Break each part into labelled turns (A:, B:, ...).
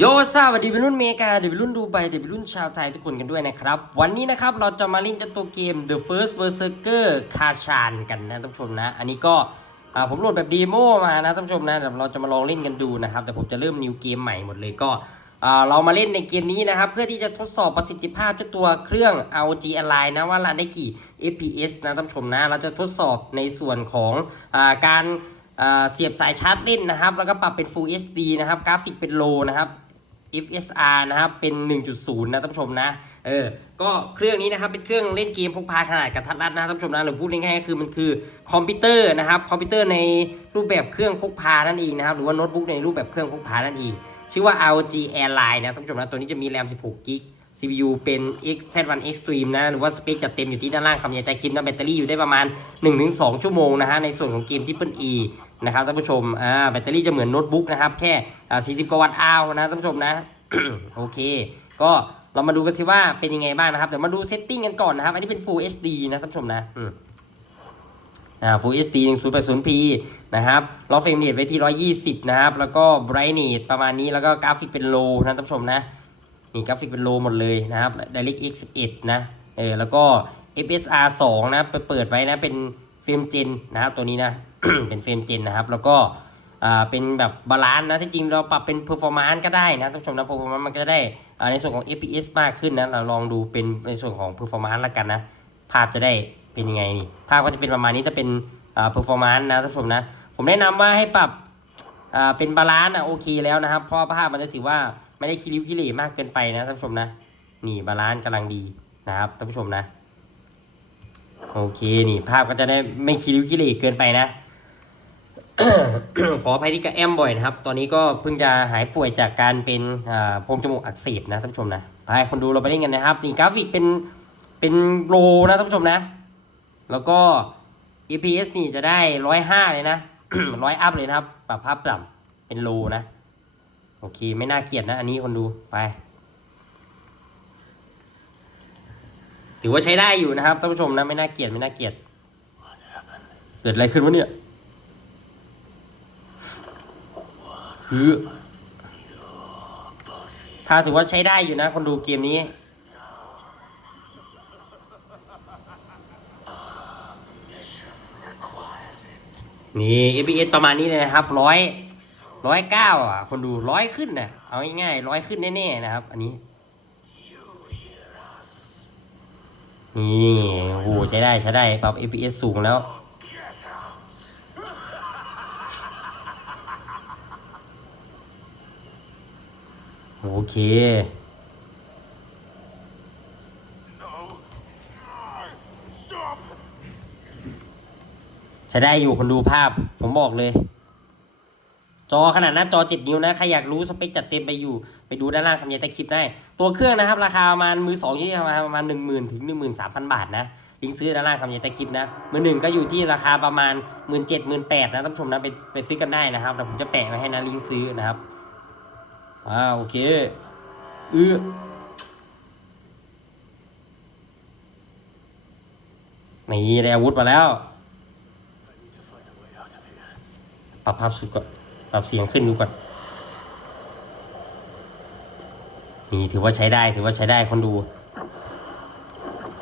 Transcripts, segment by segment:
A: โยสวัสดีเป็นรุ่นเมกาเดี๋ยวเป็นรุ่นดูไบเดี๋ยวเป็นรุ่นชาวไทยทุกคนกันด้วยนะครับ วันนี้นะครับเราจะมาเล่นกันตัวเกม The First Berserker คาชานกันนะท่านผู้ชมนะ อันนี้ก็ผมโหลดแบบดีโมมานะท่านผู้ชมนะเดี๋ยวเราจะมาลองเล่นกันดูนะครับ แต่ผมจะเริ่มนิวเกมใหม่หมดเลยก็เรามาเล่นในเกมนี้นะครับ เพื่อที่จะทดสอบประสิทธิภาพเจ้าตัวเครื่อง ROG Ally นะว่ารันได้กี่ FPS นะท่านผู้ชมนะเราจะทดสอบในส่วนของอการเสียบสายชาร์จเล่นนะครับ แล้วก็ปรับเป็น Full HD นะครับกราฟิกเป็น Low นะครับ FSR นะครับเป็น 1.0 นะท่านผู้ชมนะเออก็เครื่องนี้นะครับเป็นเครื่องเล่นเกมพกพาขนาดกระทัดรัดนะท่านผู้ชมนะหรือพูดง่ายๆก็คือมันคือคอมพิวเตอร์นะครับคอมพิวเตอร์ในรูปแบบเครื่องพกพานั่นเองนะครับหรือว่าโน้ตบุ๊กในรูปแบบเครื่องพกพานั่นเองชื่อว่า ROG Airline นะท่านผู้ชมนะตัวนี้จะมีแรม 16 กิก CPU เป็น XZ1 Extreme นะ หรือว่าสเปคจัดเต็มอยู่ที่ด้านล่างคำยันใจคลิปนะแบตเตอรี่อยู่ได้ประมาณ 1-2 ชั่วโมงนะฮะ ในส่วนของเกม Triple E นะครับท่านผู้ชมอ่าแบตเตอรี่จะเหมือนโน้ตบุ๊กนะครับ แค่อ่า40 กว่าวัตต์อาวนะท่านผู้ชมนะ โอเค ก็เรามาดูกันสิว่าเป็นยังไงบ้างนะครับเดี๋ยวมาดูเซตติ้งกันก่อนนะครับ อันนี้เป็น Full HD นะท่านผู้ชมนะอืมอ่า Full HD 1080p นะครับล็อกเฟรมเรทไว้ที่ 120 นะครับ แล้วก็ brightness ประมาณนี้แล้วก็กราฟิกเป็น low นะท่านผู้ชมนะนี่กราฟิกเป็น low หมดเลยนะครับ DirectX 11 นะเออแล้วก็ FSR 2 นะไปเปิดไว้นะเป็น รมเจนนะครับตัวนี้นะ เป็นเฟรมเจนนะครับ แล้วก็เป็นแบบบาลานซ์นะที่จริงเราปรับเป็นเพอร์ฟอร์มานซ์ก็ได้นะท่านผู้ชมนะเพอร์ฟอร์มานซ์มันก็ได้ในส่วนของ FPS มากขึ้นนะ เราลองดูเป็นในส่วนของเพอร์ฟอร์มานซ์ละกันนะ ภาพจะได้เป็นยังไงนี่ภาพก็จะเป็นประมาณนี้จะเป็นเพอร์ฟอร์มานซ์นะท่านผู้ชมนะ ผมแนะนำว่าให้ปรับเป็นบาลานซ์อะโอเคแล้วนะครับ เพราะภาพมันจะถือว่าไม่ได้คิริ้วคิเหร่มากเกินไปนะท่านผู้ชมนะ นี่บาลานซ์กำลังดีนะครับท่านผู้ชมนะ โอเคนี่ภาพก็จะได้ไม่คิริวคิเหร่เกินไปนะ ขออภัยที่กระแอมบ่อยนะครับ ตอนนี้ก็เพิ่งจะหายป่วยจากการเป็นโพรงจมูกอักเสบนะท่านผู้ชมนะไปคนดูเราไปเล่นกันนะครับนี่กราฟิกเป็นเป็นโลนะท่านผู้ชมนะ แล้วก็ EPS นี่จะได้ร้อยห้าเลยนะร้อยอัพเลยนะครับ ปรับภาพต่ำเป็นโลนะ โอเค ไม่น่าเกลียดนะ อันนี้คนดูไป ถือว่าใช้ได้อยู่นะครับท่านผู้ชมนะไม่น่าเกลียดไม่น่าเกลียด เกิดอะไรขึ้นวะเนี่ยคือถ้าถือว่าใช้ได้อยู่นะ คนดูเกมนี้ นี่ FPS ประมาณนี้เลยนะครับร้อยร้อยเก้าอะ คนดูร้อยขึ้นนะเอาง่ายๆร้อยขึ้นแน่ๆนะครับ อันนี้ นี่โอ้โหใช้ได้ใช้ได้ปรับ FPS สูงแล้ว โอเคใช้ได้อยู่คนดูภาพ ผมบอกเลย จอขนาดหน้าจอเจ็ดนิ้วนะ ใครอยากรู้สเปคจัดเต็มไปอยู่ ไปดูด้านล่างคำยันใต้คลิปได้ ตัวเครื่องนะครับ ราคาประมาณมือสองอยู่ที่ประมาณประมาณหนึ่งหมื่นถึงหนึ่งหมื่นสามพันบาทนะลิงก์ซื้อด้านล่างคำยันใต้คลิปนะ มือหนึ่งก็อยู่ที่ราคาประมาณหมื่นเจ็ดหมื่นแปดนะท่านผู้ชมนะไปไปซื้อกันได้นะครับแต่ผมจะแปะไว้ให้นะลิงก์ซื้อนะครับอ่าโอเคเอือนี่ได้อาวุธมาแล้วปรับภาพสุดก่อน ปรับเสียงขึ้นดูก่อนนี่ถือว่าใช้ได้ถือว่าใช้ได้คนดู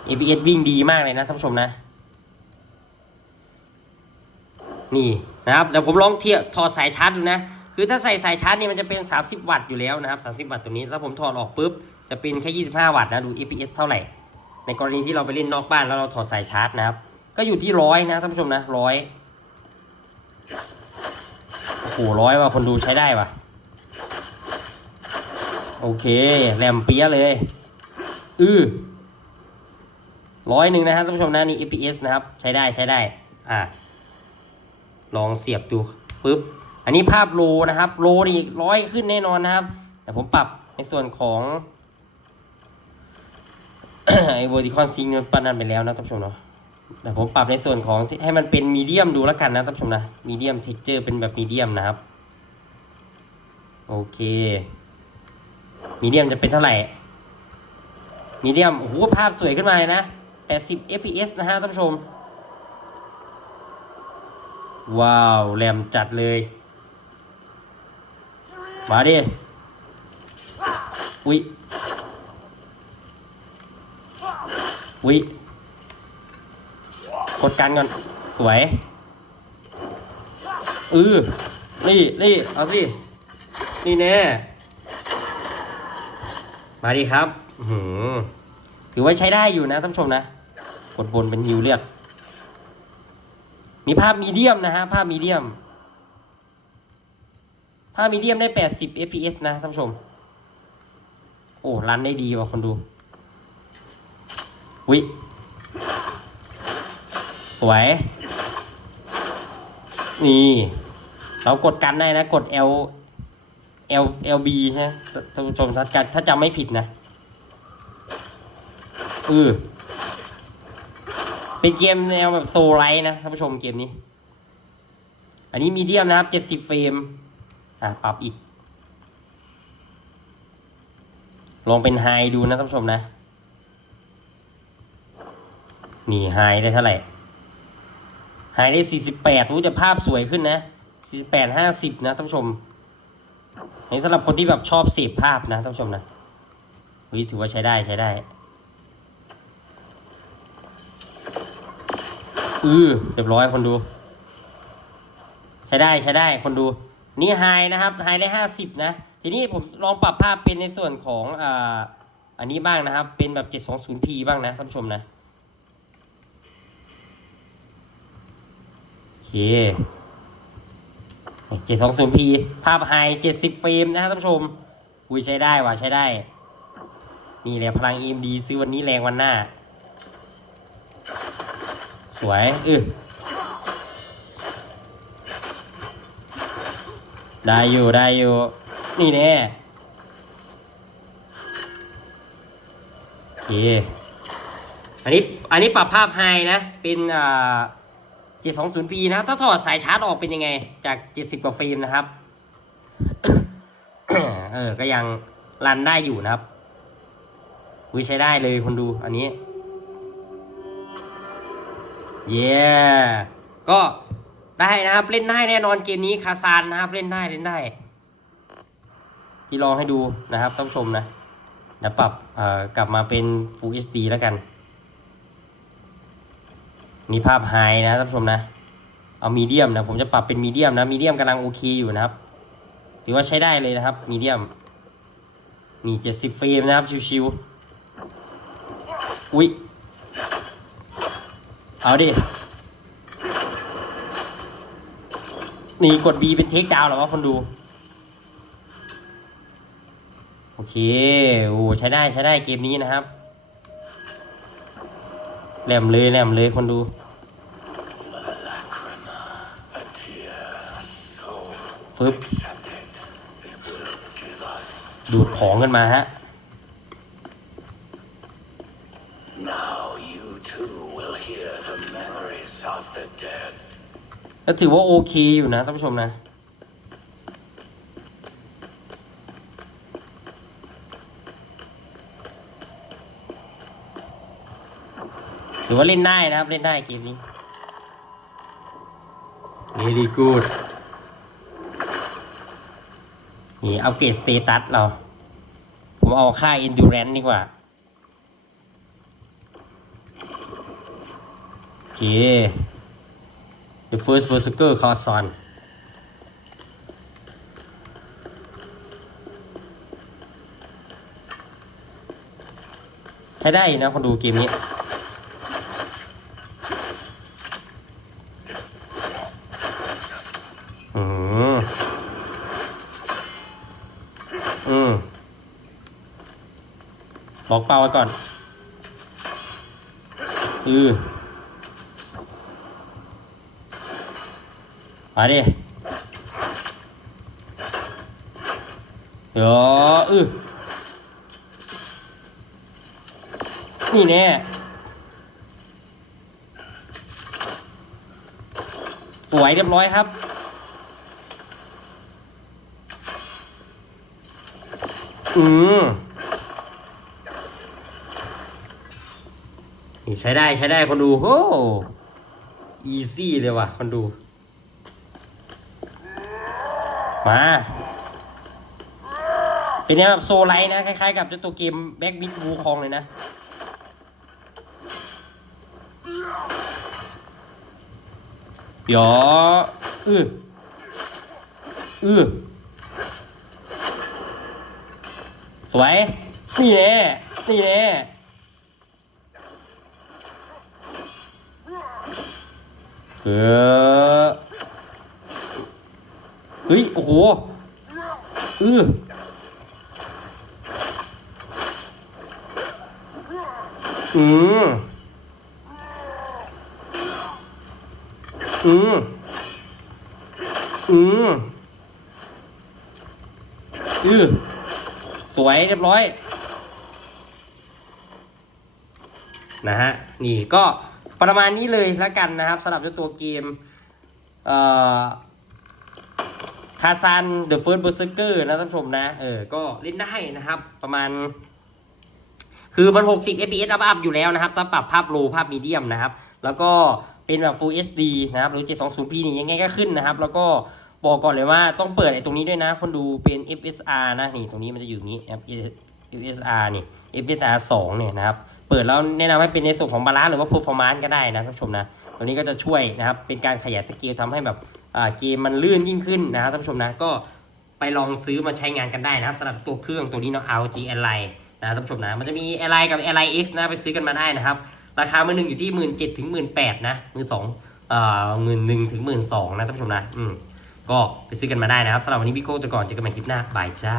A: ABS วิ่งดีมากเลยนะท่านผู้ชมนะ นี่นะครับเดี๋ยวผมลองเทียบถอดสายชาร์จดูนะ คือถ้าใส่สายชาร์จนี่มันจะเป็น 30 วัตต์อยู่แล้วนะครับ30 วัตต์ตัวนี้ถ้าผมถอดออกปุ๊บจะเป็นแค่ 25 วัตต์นะดู APS เท่าไหร่ ในกรณีที่เราไปเล่นนอกบ้านแล้วเราถอดสายชาร์จนะครับ ก็อยู่ที่ร้อยนะท่านผู้ชมนะร้อย โอ้โหร้อยว่ะคนดูใช้ได้ว่ะ โอเค แรมเปียะเลย อือร้อยหนึ่งนะครับท่านผู้ชมนะนี่ FPS นะครับ ใช้ได้ใช้ได้ อ่า ลองเสียบดูปุ๊บ อันนี้ภาพโลนะครับ โลนี่ร้อยขึ้นแน่นอนนะครับ แต่ผมปรับในส่วนของไอ้ vertical sync มันปันนั่นไปแล้วนะท่านผู้ชมเนาะ แต่ผมปรับในส่วนของให้มันเป็นมีเดียมดูแล้วกันนะท่านผู้ชมนะมีเดียมเท็กเจอร์เป็นแบบมีเดียมนะครับโอเคมีเดียมจะเป็นเท่าไหร่มีเดียมโอ้โหภาพสวยขึ้นมาเลยนะ 80 fps นะฮะท่านผู้ชม ว้าวแรมจัดเลย มาดิ อุ๊ย อุ๊ย กดกันก่อน สวยเออนี่นี่เอาสิ นี่แน่ มาดีครับ หือถือว่าใช้ได้อยู่นะท่านผู้ชมนะ กดบนเป็นฮิวเลือดมีภาพมีเดียมนะฮะ ภาพมีเดียม ภาพมีเดียมได้ 80 fps นะท่านผู้ชม โอ้ รันได้ดีว่ะคนดูวิ วย นี่ เรากดกันได้นะ กด L L L B ใช่ไหมท่านผู้ชมถ้าถ้าจำไม่ผิดนะเออเป็นเกมแนวแบบโซไลท์นะท่านผู้ชมเกมนี้ อันนี้มีเดียมนะครับ70เฟรม อะ ปรับอีก ลองเป็นไฮดูนะท่านผู้ชมนะ มีไฮได้เท่าไหร่ ไฮได้ 48รู้จะภาพสวยขึ้นนะ 48 50 นะท่านผู้ชมนี่สำหรับคนที่แบบชอบเสพภาพนะท่านผู้ชมนะเฮ้ยถือว่าใช้ได้ใช้ได้อือเรียบร้อยคนดู ใช้ได้ใช้ได้คนดู นี่ไฮนะครับไฮได้ 50 นะ ทีนี้ผมลองปรับภาพเป็นในส่วนของอ่าอันนี้บ้างนะครับ เป็นแบบ 720p บ้างนะท่านผู้ชมนะ โอเค 720p ภาพไฮ70เฟรมนะครับท่านผู้ชมอุ้ยใช้ได้ว่ะใช้ได้ นี่แหละพลัง AMD ซื้อวันนี้แรงวันหน้า สวยเออได้อยู่ได้อยู่ นี่แน่โอเคอันนี้อันนี้ปรับภาพไฮนะ เป็นอ่า 720p นะครับ ถ้าถอดสายชาร์จออกเป็นยังไง จาก 70 กว่าเฟรมนะครับ เออ ก็ยังรันได้อยู่นะครับวิใช้ได้เลยคนดูอันนี้ เย้ก็ได้นะครับ เล่นได้แน่นอนเกมนี้คาซานนะครับ เล่นได้เล่นได้ ที่ลองให้ดูนะครับต้องชมนะเดี๋ยวปรับเอ่อกลับมาเป็น Full HD แล้วกัน มีภาพไฮนะท่านผู้ชมนะ เอามีเดียมนะผมจะปรับเป็นมีเดียมนะมีเดียมกำลังโอเคอยู่นะครับถือว่าใช้ได้เลยนะครับมีเดียมมีเจ็ดสิบเฟรมนะครับชิวๆอุ๊ยเอาดินี่กด B เป็นเทคดาวเหรอวะคนดู โอเค โอ้ใช้ได้ใช้ได้เกมนี้นะครับ แหลมเลยแหลมเลยคนดูฟึบดูดของกันมาฮะ
B: Now you too will hear the memories of the dead.
A: ก็ถือว่าโอเคอยู่นะท่านผู้ชมนะ ถือว่าเล่นได้นะครับ เล่นได้เกมนี้ very good นี่อัปเกรดสเตตัสเรา ผมเอาค่า endurance ดีกว่า โอเค The first berserker c a s o n ใช้ได้นะคนดูเกมนี้ อืม อืม บอกเป้าไว้ก่อนอือมาดิเดี๋ยวอือนี่แน่สวยเรียบร้อยครับอืม นี่ใช้ได้ใช้ได้คนดูโอ้อีซี่เลยว่ะคนดู มา เป็นแนวแบบโซไลท์นะ คล้ายๆ กับเจ้าตัวเกมแบ็กบิทบูคองเลยนะ หยออืออือสวย นี่แน่นี่แน่ เออเฮ้ย โอ้โหเอืออืมอืมอือือสวยเรียบร้อย นะฮะ นี่ก็ ประมาณนี้เลยแล้วกันนะครับสำหรับเจ้าตัวเกมเคาซันเดอะเฟิร์สเบอร์เซอร์เกอร์นะท่านผู้ชมนะ เออ ก็เล่นได้นะครับ ประมาณ คือมัน 60 fps อัพอัพอยู่แล้วนะครับถ้าปรับภาพโลภาพมีเดียมนะครับ แล้วก็เป็นแบบ Full HD นะครับ หรือ 720p นี่ยังไงก็ขึ้นนะครับ แล้วก็บอกก่อนเลยว่าต้องเปิดไอ้ตรงนี้ด้วยนะ คนดูเป็น FSR นะ นี่ ตรงนี้มันจะอยู่นี้ครับ FSR นี่ FSR 2เนี่ยนะครับ เปิดแล้วแนะนำให้เป็นในส่วนของบาลานซ์หรือว่า performance ก็ได้นะท่านผู้ชมนะตัวนี้ก็จะช่วยนะครับเป็นการขยายสเกลทำให้แบบเกมมันลื่นยิ่งขึ้นนะครับท่านผู้ชมนะก็ไปลองซื้อมาใช้งานกันได้นะครับสำหรับตัวเครื่องตัวนี้เนาะ ROG Ally นะท่านผู้ชมนะมันจะมี Ally กับ Ally X นะไปซื้อกันมาได้นะครับ ราคามือหนึ่งอยู่ที่หมื่นเจ็ดถึงหมื่นแปดนะมือสองเอ่อหมื่นหนึ่งถึงหมื่นสองนะท่านผู้ชมนะอืมก็ไปซื้อกันมาได้นะครับสำหรับวันนี้พี่โก้ตัวก่อนเจอกันใหม่คลิปหน้าบายจ้า